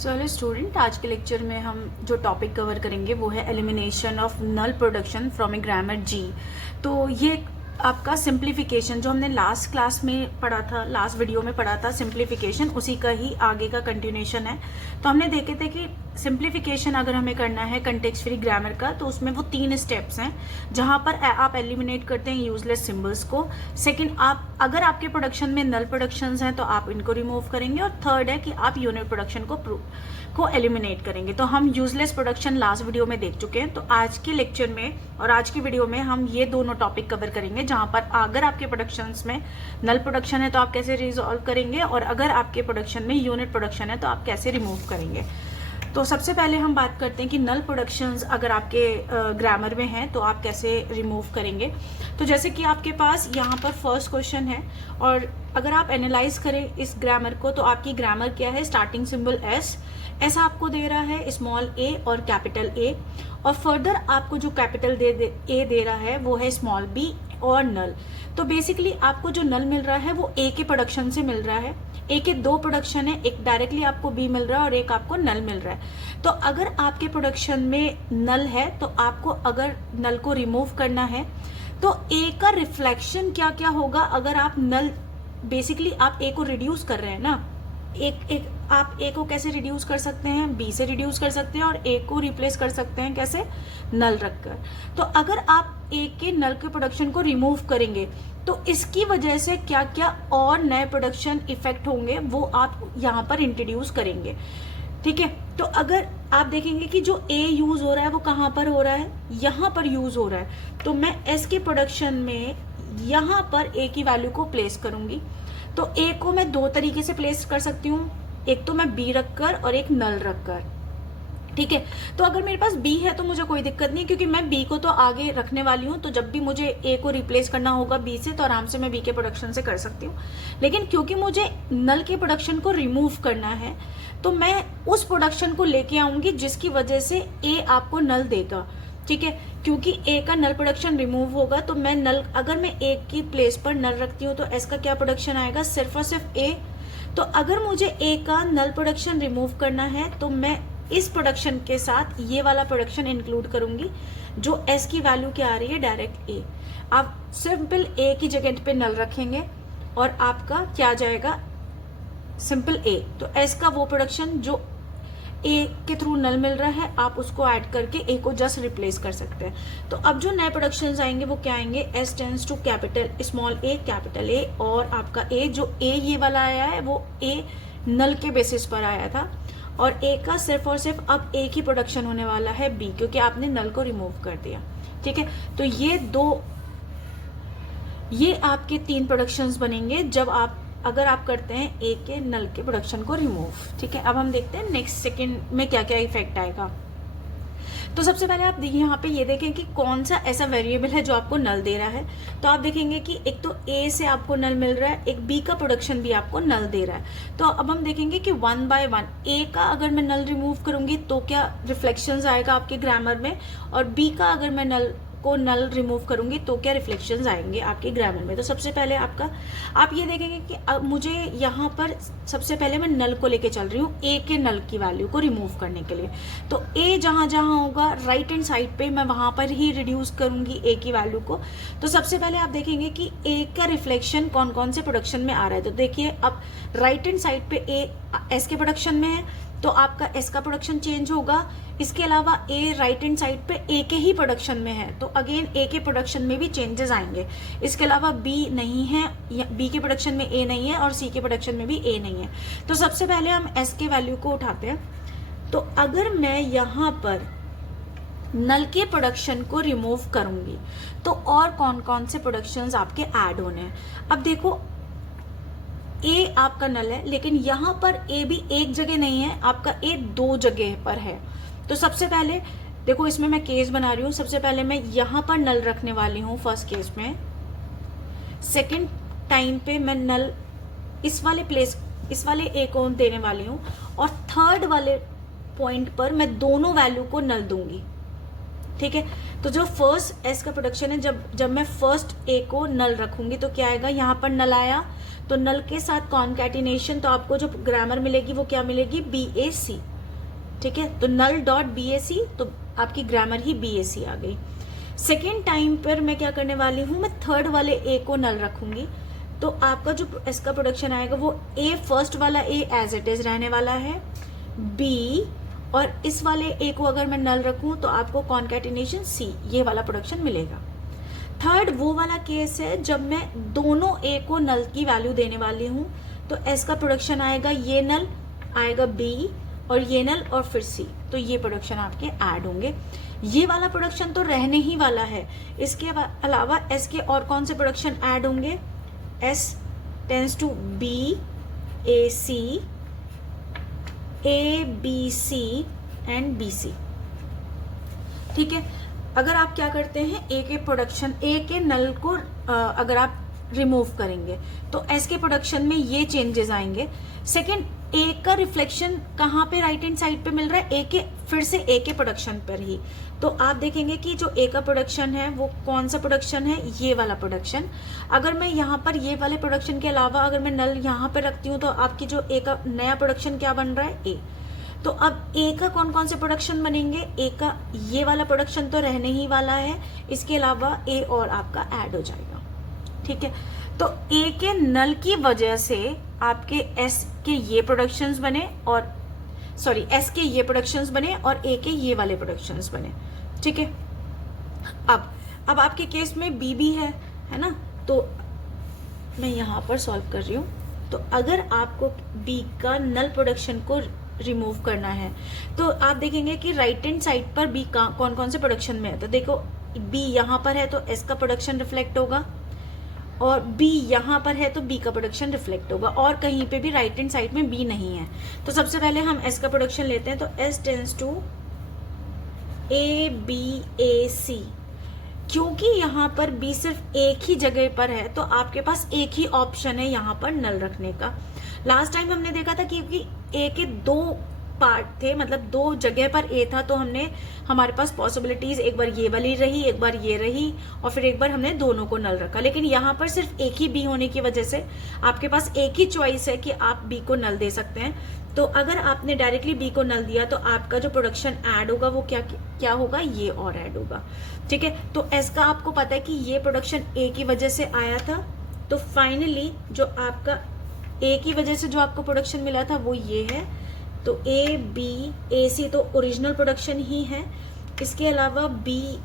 Hello student, आज के lecture में हम जो टॉपिक कवर करेंगे वो है elimination of null production from a grammar G. तो ये आपका सिंप्लीफिकेशन जो हमने लास्ट क्लास में पढ़ा था, लास्ट वीडियो में पढ़ा था सिंप्लीफिकेशन, उसी का ही आगे का कंटिन्यूशन है। तो हमने देखे थे कि सिंप्लीफिकेशन अगर हमें करना है कंटेक्स्ट फ्री ग्रामर का तो उसमें वो 3 स्टेप्स हैं जहां पर आप एलिमिनेट करते हैं यूजलेस सिंबल्स को। सेकंड, आप अगर आपके प्रोडक्शन में नल प्रोडक्शंस हैं तो आप इनको रिमूव करेंगे। और थर्ड है कि आप यूनिट प्रोडक्शन को एलिमिनेट करेंगे। तो हम यूजलेस प्रोडक्शन लास्ट वीडियो में देख चुके हैं। तो आज के लेक्चर में और आज की वीडियो में हम ये दोनों टॉपिक कवर करेंगे जहां पर अगर आपके प्रोडक्शंस में नल प्रोडक्शन है तो आप कैसे रिजॉल्व करेंगे, और अगर आपके प्रोडक्शन में यूनिट प्रोडक्शन है तो आप कैसे रिमूव करेंगे। तो सबसे पहले हम बात करते हैं कि नल प्रोडक्शंस अगर आपके ग्रामर में हैं तो आप कैसे रिमूव करेंगे। तो जैसे कि आपके पास यहाँ पर फर्स्ट क्वेश्चन है, और अगर आप एनालाइज करें इस ग्रामर को तो आपकी ग्रामर क्या है, स्टार्टिंग सिंबल एस आपको दे रहा है, स्मॉल ए और कैपिटल ए, और फर्दर आपको जो कैपिटल ए दे रहा है वो है स्मॉल बी और नल। तो बेसिकली आपको जो नल मिल रहा है वो ए के प्रोडक्शन से मिल रहा है। ए के 2 प्रोडक्शन है, एक डायरेक्टली आपको बी मिल रहा है और एक आपको नल मिल रहा है। तो अगर आपके प्रोडक्शन में नल है तो आपको अगर नल को रिमूव करना है तो ए का रिफ्लेक्शन क्या क्या होगा। अगर आप नल, बेसिकली आप ए को रिड्यूस कर रहे हैं ना, आप ए को कैसे रिड्यूस कर सकते हैं, बी से रिड्यूस कर सकते हैं, और ए को रिप्लेस कर सकते हैं कैसे, नल रखकर। तो अगर आप ए के नल के प्रोडक्शन को रिमूव करेंगे तो इसकी वजह से क्या क्या और नए प्रोडक्शन इफेक्ट होंगे वो आप यहाँ पर इंट्रोड्यूस करेंगे। ठीक है, तो अगर आप देखेंगे कि जो ए यूज हो रहा है वो कहाँ पर हो रहा है, यहाँ पर यूज हो रहा है। तो मैं एस के प्रोडक्शन में यहाँ पर ए की वैल्यू को प्लेस करूंगी। तो ए को मैं 2 तरीके से प्लेस कर सकती हूँ, एक तो मैं बी रखकर और एक नल रखकर। ठीक है, तो अगर मेरे पास बी है तो मुझे कोई दिक्कत नहीं, क्योंकि मैं बी को तो आगे रखने वाली हूँ। तो जब भी मुझे ए को रिप्लेस करना होगा बी से तो आराम से मैं बी के प्रोडक्शन से कर सकती हूँ। लेकिन क्योंकि मुझे नल के प्रोडक्शन को रिमूव करना है तो मैं उस प्रोडक्शन को लेके आऊंगी जिसकी वजह से ए आपको नल देगा। ठीक है, क्योंकि ए का नल प्रोडक्शन रिमूव होगा तो मैं नल, अगर मैं ए की प्लेस पर नल रखती हूँ तो एस का क्या प्रोडक्शन आएगा, सिर्फ और सिर्फ ए। तो अगर मुझे ए का नल प्रोडक्शन रिमूव करना है तो मैं इस प्रोडक्शन के साथ ये वाला प्रोडक्शन इंक्लूड करूंगी जो एस की वैल्यू क्या आ रही है, डायरेक्ट ए। आप सिंपल ए की जगह पे नल रखेंगे और आपका क्या आ जाएगा, सिंपल ए। तो एस का वो प्रोडक्शन जो ए के थ्रू नल मिल रहा है आप उसको ऐड करके ए को जस्ट रिप्लेस कर सकते हैं। तो अब जो नए प्रोडक्शंस आएंगे वो क्या आएंगे, S tends to capital small a capital A, और आपका ए जो ए ये वाला आया है वो ए नल के बेसिस पर आया था, और ए का सिर्फ और सिर्फ अब ए की प्रोडक्शन होने वाला है बी, क्योंकि आपने नल को रिमूव कर दिया। ठीक है, तो ये आपके 3 प्रोडक्शंस बनेंगे जब आप, अगर आप करते हैं ए के नल के प्रोडक्शन को रिमूव। ठीक है, अब हम देखते हैं नेक्स्ट सेकंड में क्या क्या इफेक्ट आएगा। तो सबसे पहले आप यहाँ पे ये देखें कि कौन सा ऐसा वेरिएबल है जो आपको नल दे रहा है। तो आप देखेंगे कि एक तो ए से आपको नल मिल रहा है, एक बी का प्रोडक्शन भी आपको नल दे रहा है। तो अब हम देखेंगे कि 1 बाय 1 ए का अगर मैं नल रिमूव करूंगी तो क्या रिफ्लेक्शंस आएगा आपके ग्रामर में, और बी का अगर मैं नल रिमूव करूंगी तो क्या रिफ्लेक्शंस आएंगे आपके ग्रामर में। तो सबसे पहले आप ये देखेंगे कि अब मुझे यहाँ पर सबसे पहले मैं नल को लेके चल रही हूँ ए के नल की वैल्यू को रिमूव करने के लिए। तो ए जहां जहां होगा राइट हैंड साइड पे मैं वहां पर ही रिड्यूस करूंगी ए की वैल्यू को। तो सबसे पहले आप देखेंगे कि ए का रिफ्लेक्शन कौन कौन से प्रोडक्शन में आ रहा है। तो देखिए अब राइट हैंड साइड पे ए एस के प्रोडक्शन में है तो आपका एस का प्रोडक्शन चेंज होगा। इसके अलावा ए राइट हैंड साइड पे ए के ही प्रोडक्शन में है तो अगेन ए के प्रोडक्शन में भी चेंजेस आएंगे। इसके अलावा बी नहीं है, बी के प्रोडक्शन में ए नहीं है और सी के प्रोडक्शन में भी ए नहीं है। तो सबसे पहले हम एस के वैल्यू को उठाते हैं। तो अगर मैं यहाँ पर नल के प्रोडक्शन को रिमूव करूंगी तो और कौन कौन से प्रोडक्शंस आपके ऐड होने हैं। अब देखो ए आपका नल है, लेकिन यहाँ पर ए भी एक जगह नहीं है, आपका ए 2 जगह पर है। तो सबसे पहले देखो इसमें मैं केस बना रही हूँ। सबसे पहले मैं यहाँ पर नल रखने वाली हूँ फर्स्ट केस में, सेकंड टाइम पे मैं नल इस वाले ए को देने वाली हूँ, और थर्ड वाले पॉइंट पर मैं दोनों वैल्यू को नल दूंगी। ठीक है, तो जो फर्स्ट एस का प्रोडक्शन है, जब मैं फर्स्ट ए को नल रखूंगी तो क्या आएगा, यहाँ पर नल आया तो नल के साथ कॉन्कैटिनेशन, तो आपको जो ग्रामर मिलेगी वो क्या मिलेगी, बी ए सी। ठीक है, तो नल डॉट BAC, तो आपकी ग्रामर ही BAC आ गई। सेकेंड टाइम पर मैं क्या करने वाली हूँ, मैं थर्ड वाले A को नल रखूंगी, तो आपका जो S का प्रोडक्शन आएगा वो A, फर्स्ट वाला A एज इट इज रहने वाला है, B, और इस वाले A को अगर मैं नल रखूं तो आपको कॉन्कैटिनेशन C, ये वाला प्रोडक्शन मिलेगा। थर्ड वो वाला केस है जब मैं दोनों A को नल की वैल्यू देने वाली हूं, तो S का प्रोडक्शन आएगा, ये नल आएगा B और ये नल और फिर C, तो ये प्रोडक्शन आपके ऐड होंगे। ये वाला प्रोडक्शन तो रहने ही वाला है, इसके अलावा S के और कौन से प्रोडक्शन ऐड होंगे, S tends to BAC, ABC and BC, ठीक है। अगर आप क्या करते हैं, A के प्रोडक्शन, A के नल को अगर आप रिमूव करेंगे तो S के प्रोडक्शन में ये चेंजेस आएंगे। सेकंड, A का रिफ्लेक्शन कहाँ पे राइट हैंड साइड पे मिल रहा है, A के, फिर से A के प्रोडक्शन पर ही, तो आप देखेंगे कि जो A का प्रोडक्शन है वो कौन सा प्रोडक्शन है, ये वाला प्रोडक्शन। अगर मैं यहाँ पर ये वाले प्रोडक्शन के अलावा अगर मैं नल यहाँ पे रखती हूँ तो आपकी जो A का नया प्रोडक्शन क्या बन रहा है, A। तो अब A का कौन कौन से प्रोडक्शन बनेंगे, A का ये वाला प्रोडक्शन तो रहने ही वाला है, इसके अलावा A और आपका ऐड हो जाएगा, ठीक है। तो A के नल की वजह से आपके S के ये प्रोडक्शंस बने, और सॉरी S के ये प्रोडक्शंस बने और A के ये वाले प्रोडक्शंस बने, ठीक है। अब आपके केस में B भी है ना, तो मैं यहाँ पर सॉल्व कर रही हूँ। तो अगर आपको B का नल प्रोडक्शन को रिमूव करना है तो आप देखेंगे कि राइट हैंड साइड पर B का कौन कौन से प्रोडक्शन में है, तो देखो B यहाँ पर है तो S का प्रोडक्शन रिफ्लेक्ट होगा, और B यहाँ पर है तो B का प्रोडक्शन रिफ्लेक्ट होगा, और कहीं पे भी राइट हैंड साइड में B नहीं है। तो सबसे पहले हम S का प्रोडक्शन लेते हैं, तो S टेंड्स टू ABAC, क्योंकि यहाँ पर B सिर्फ एक ही जगह पर है तो आपके पास एक ही ऑप्शन है यहाँ पर नल रखने का। लास्ट टाइम हमने देखा था कि A के दो पार्ट थे, मतलब दो जगह पर A था, तो हमारे पास पॉसिबिलिटीज एक बार ये वाली रही, एक बार ये रही, और फिर एक बार हमने दोनों को नल रखा। लेकिन यहाँ पर सिर्फ एक ही B होने की वजह से आपके पास एक ही चॉइस है कि आप B को नल दे सकते हैं। तो अगर आपने डायरेक्टली B को नल दिया तो आपका जो प्रोडक्शन ऐड होगा वो क्या होगा, ये और ऐड होगा, ठीक है। तो S का आपको पता है कि ये प्रोडक्शन A की वजह से आया था, तो फाइनली जो आपका A की वजह से जो आपको प्रोडक्शन मिला था वो ये है। तो ABAC तो ओरिजिनल प्रोडक्शन ही है, इसके अलावा BAC,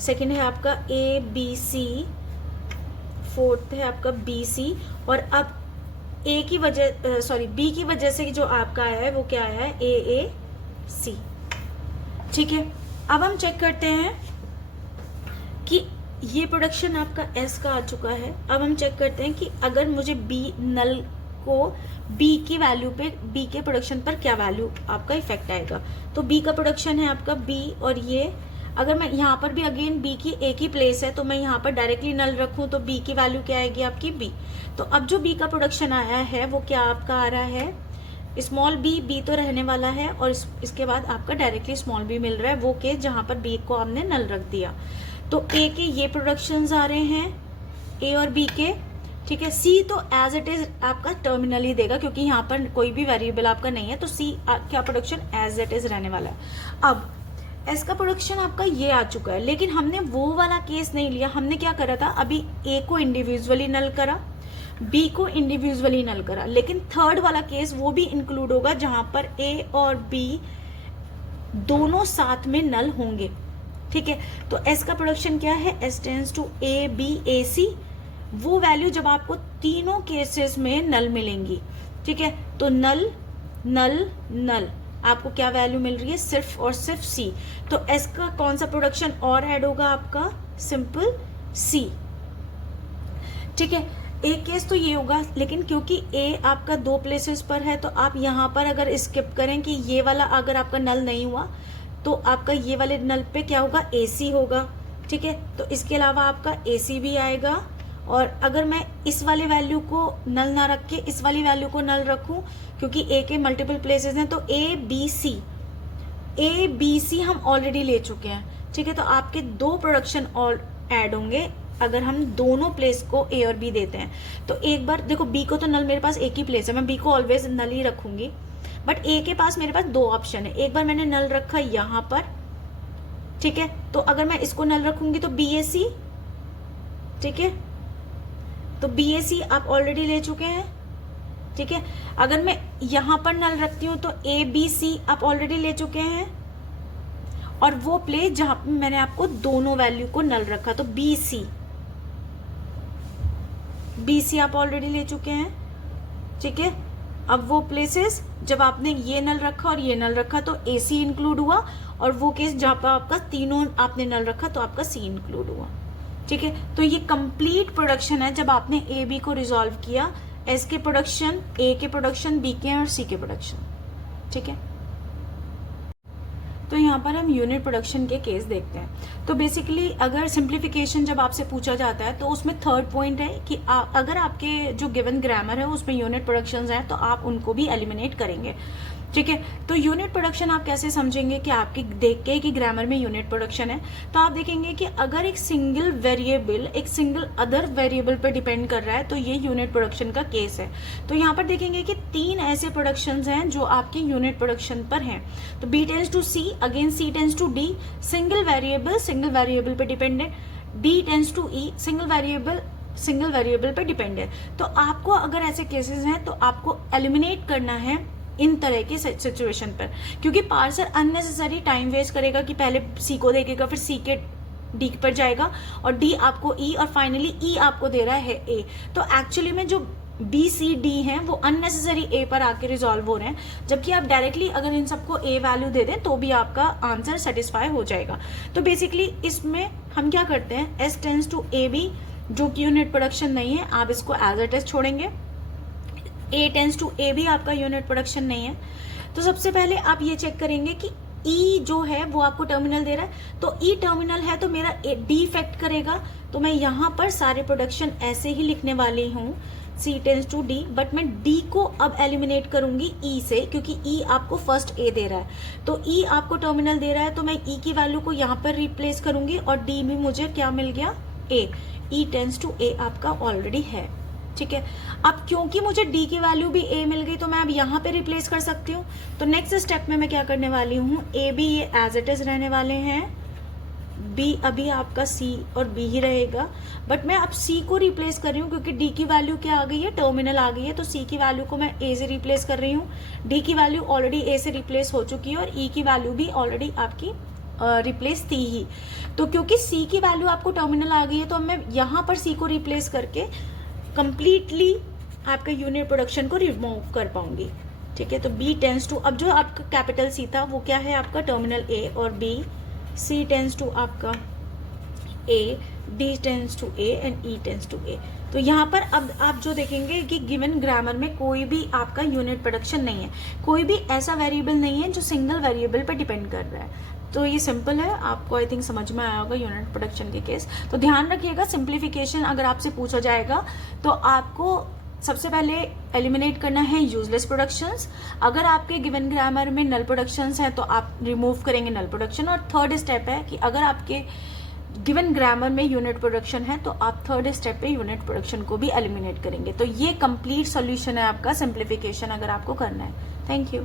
सेकंड है आपका ABC, फोर्थ है आपका BC, और अब B की वजह से जो आपका आया है वो क्या आया है, AAC, ठीक है। अब हम चेक करते हैं कि ये प्रोडक्शन आपका S का आ चुका है। अब हम चेक करते हैं कि अगर मुझे B नल को B की वैल्यू पे, B के प्रोडक्शन पर क्या वैल्यू आपका इफेक्ट आएगा। तो B का प्रोडक्शन है आपका B, और ये अगर मैं यहाँ पर भी अगेन B की एक ही प्लेस है तो मैं यहाँ पर डायरेक्टली नल रखूँ तो B की वैल्यू क्या आएगी आपकी B। तो अब जो B का प्रोडक्शन आया है वो क्या आपका आ रहा है, स्मॉल B तो रहने वाला है, और इसके बाद आपका डायरेक्टली स्मॉल b मिल रहा है, वो केस जहाँ पर B को हमने नल रख दिया। तो A के ये प्रोडक्शंस आ रहे हैं, A और B के, ठीक है। C तो एज इट इज आपका टर्मिनल ही देगा क्योंकि यहाँ पर कोई भी वेरिएबल आपका नहीं है, तो C क्या प्रोडक्शन एज इट इज रहने वाला है। अब S का प्रोडक्शन आपका ये आ चुका है, लेकिन हमने वो वाला केस नहीं लिया। हमने क्या करा था, अभी A को इंडिविजुअली नल करा, B को इंडिविजुअली नल करा, लेकिन थर्ड वाला केस वो भी इंक्लूड होगा जहां पर A और B दोनों साथ में नल होंगे, ठीक है। तो S का प्रोडक्शन क्या है, S टेंड्स टू ABAC, वो वैल्यू जब आपको तीनों केसेस में नल मिलेंगी, ठीक है। तो नल नल नल, आपको क्या वैल्यू मिल रही है, सिर्फ और सिर्फ C। तो S का कौन सा प्रोडक्शन और ऐड होगा आपका, सिंपल C, ठीक है। एक केस तो ये होगा, लेकिन क्योंकि A आपका दो प्लेसेस पर है तो आप यहाँ पर अगर स्किप करें कि ये वाला अगर आपका नल नहीं हुआ तो आपका ये वाले नल पे क्या होगा, AC होगा, ठीक है। तो इसके अलावा आपका AC भी आएगा, और अगर मैं इस वाले वैल्यू को नल ना रख के इस वाली वैल्यू को नल रखूं क्योंकि A के मल्टीपल प्लेसेस हैं, तो ABC हम ऑलरेडी ले चुके हैं, ठीक है। तो आपके दो प्रोडक्शन और ऐड होंगे, अगर हम दोनों प्लेस को ए और बी देते हैं, तो एक बार देखो बी को तो नल मेरे पास एक ही प्लेस है, मैं बी को ऑलवेज नल ही रखूंगी, बट ए के पास मेरे पास दो ऑप्शन है। एक बार मैंने नल रखा यहाँ पर, ठीक है, तो अगर मैं इसको नल रखूंगी तो बी ए सी, ठीक है, तो बी ए सी आप ऑलरेडी ले चुके हैं, ठीक है। अगर मैं यहां पर नल रखती हूं तो ए बी सी आप ऑलरेडी ले चुके हैं, और वो प्लेस जहां पे मैंने आपको दोनों वैल्यू को नल रखा, तो बी सी आप ऑलरेडी ले चुके हैं, ठीक है। अब वो प्लेसेस जब आपने ये नल रखा और ये नल रखा तो ए सी इंक्लूड हुआ, और वो केस जहां पर आपका तीनों आपने नल रखा तो आपका सी इंक्लूड हुआ, ठीक है। तो ये कंप्लीट प्रोडक्शन है जब आपने ए बी को रिजॉल्व किया, एस के प्रोडक्शन, ए के प्रोडक्शन, बी के और सी के प्रोडक्शन, ठीक है। तो यहाँ पर हम यूनिट प्रोडक्शन के केस देखते हैं। तो बेसिकली अगर सिंप्लीफिकेशन जब आपसे पूछा जाता है तो उसमें थर्ड पॉइंट है कि अगर आपके जो गिवन ग्रामर है उसमें यूनिट प्रोडक्शंस हैं तो आप उनको भी एलिमिनेट करेंगे, ठीक है। तो यूनिट प्रोडक्शन आप कैसे समझेंगे कि आपकी देख के कि ग्रामर में यूनिट प्रोडक्शन है, तो आप देखेंगे कि अगर एक सिंगल वेरिएबल एक सिंगल अदर वेरिएबल पर डिपेंड कर रहा है तो ये यूनिट प्रोडक्शन का केस है। तो यहाँ पर देखेंगे कि 3 ऐसे प्रोडक्शंस हैं जो आपके यूनिट प्रोडक्शन पर हैं। तो B tends to C, again C tends to D, single variable पर dependent, D tends to E, single variable पर डिपेंड है। तो आपको अगर ऐसे केसेस हैं तो आपको एलिमिनेट करना है इन तरह की सिचुएशन पर, क्योंकि पार्सर अननेसेसरी टाइम वेस्ट करेगा कि पहले सी को देखेगा फिर सी के डी पर जाएगा और डी आपको ई और फाइनली ई आपको दे रहा है ए। तो एक्चुअली में जो बी सी डी हैं वो अननेसेसरी ए पर आके रिजॉल्व हो रहे हैं, जबकि आप डायरेक्टली अगर इन सबको ए वैल्यू दे दें तो भी आपका आंसर सेटिस्फाई हो जाएगा। तो बेसिकली इसमें हम क्या करते हैं, S tends to A B जो कि यूनिट प्रोडक्शन नहीं है, आप इसको एज अ टेस्ट छोड़ेंगे। ए टेंस टू ए भी आपका यूनिट प्रोडक्शन नहीं है। तो सबसे पहले आप ये चेक करेंगे कि ई जो है वो आपको टर्मिनल दे रहा है, तो ई टर्मिनल है तो मेरा डी इफेक्ट करेगा, तो मैं यहाँ पर सारे प्रोडक्शन ऐसे ही लिखने वाली हूँ, सी टेंस टू डी, बट मैं डी को अब एलिमिनेट करूंगी ई से, क्योंकि ई आपको फर्स्ट ए दे रहा है। तो ई आपको टर्मिनल दे रहा है तो मैं ई की वैल्यू को यहाँ पर रिप्लेस करूंगी और डी में मुझे क्या मिल गया, ए। ई टेंस टू ए आपका ऑलरेडी है, ठीक है। अब क्योंकि मुझे डी की वैल्यू भी ए मिल गई तो मैं अब यहाँ पे रिप्लेस कर सकती हूँ। तो नेक्स्ट स्टेप में मैं क्या करने वाली हूँ, ए बी ये एज इट इज रहने वाले हैं, बी अभी आपका सी और बी ही रहेगा, बट मैं अब सी को रिप्लेस कर रही हूँ क्योंकि डी की वैल्यू क्या आ गई है, टर्मिनल आ गई है। तो सी की वैल्यू को मैं ए से रिप्लेस कर रही हूँ, डी की वैल्यू ऑलरेडी ए से रिप्लेस हो चुकी है और ई की वैल्यू भी ऑलरेडी आपकी रिप्लेस थी ही। तो क्योंकि सी की वैल्यू आपको टर्मिनल आ गई है तो अब मैं यहाँ पर सी को रिप्लेस करके कंप्लीटली आपका यूनिट प्रोडक्शन को रिमूव कर पाऊंगी, ठीक है। तो बी टेंस टू, अब जो आपका कैपिटल सी था वो क्या है आपका टर्मिनल ए और बी, सी टेंस टू आपका A, D tends to A and E tends to A. तो यहाँ पर अब आप जो देखेंगे कि गिवन ग्रामर में कोई भी आपका यूनिट प्रोडक्शन नहीं है, कोई भी ऐसा वेरिएबल नहीं है जो सिंगल वेरिएबल पर डिपेंड कर रहा है। तो ये सिंपल है, आपको आई थिंक समझ में आया होगा यूनिट प्रोडक्शन के केस। तो ध्यान रखिएगा, सिंप्लीफिकेशन अगर आपसे पूछा जाएगा तो आपको सबसे पहले एलिमिनेट करना है यूजलेस प्रोडक्शंस। अगर आपके गिवन ग्रामर में नल प्रोडक्शंस हैं तो आप रिमूव करेंगे नल प्रोडक्शन। और थर्ड स्टेप है कि अगर आपके गिवन ग्रामर में यूनिट प्रोडक्शन है तो आप थर्ड स्टेप पे यूनिट प्रोडक्शन को भी एलिमिनेट करेंगे। तो ये कंप्लीट सॉल्यूशन है आपका सिंप्लीफिकेशन अगर आपको करना है। Thank you.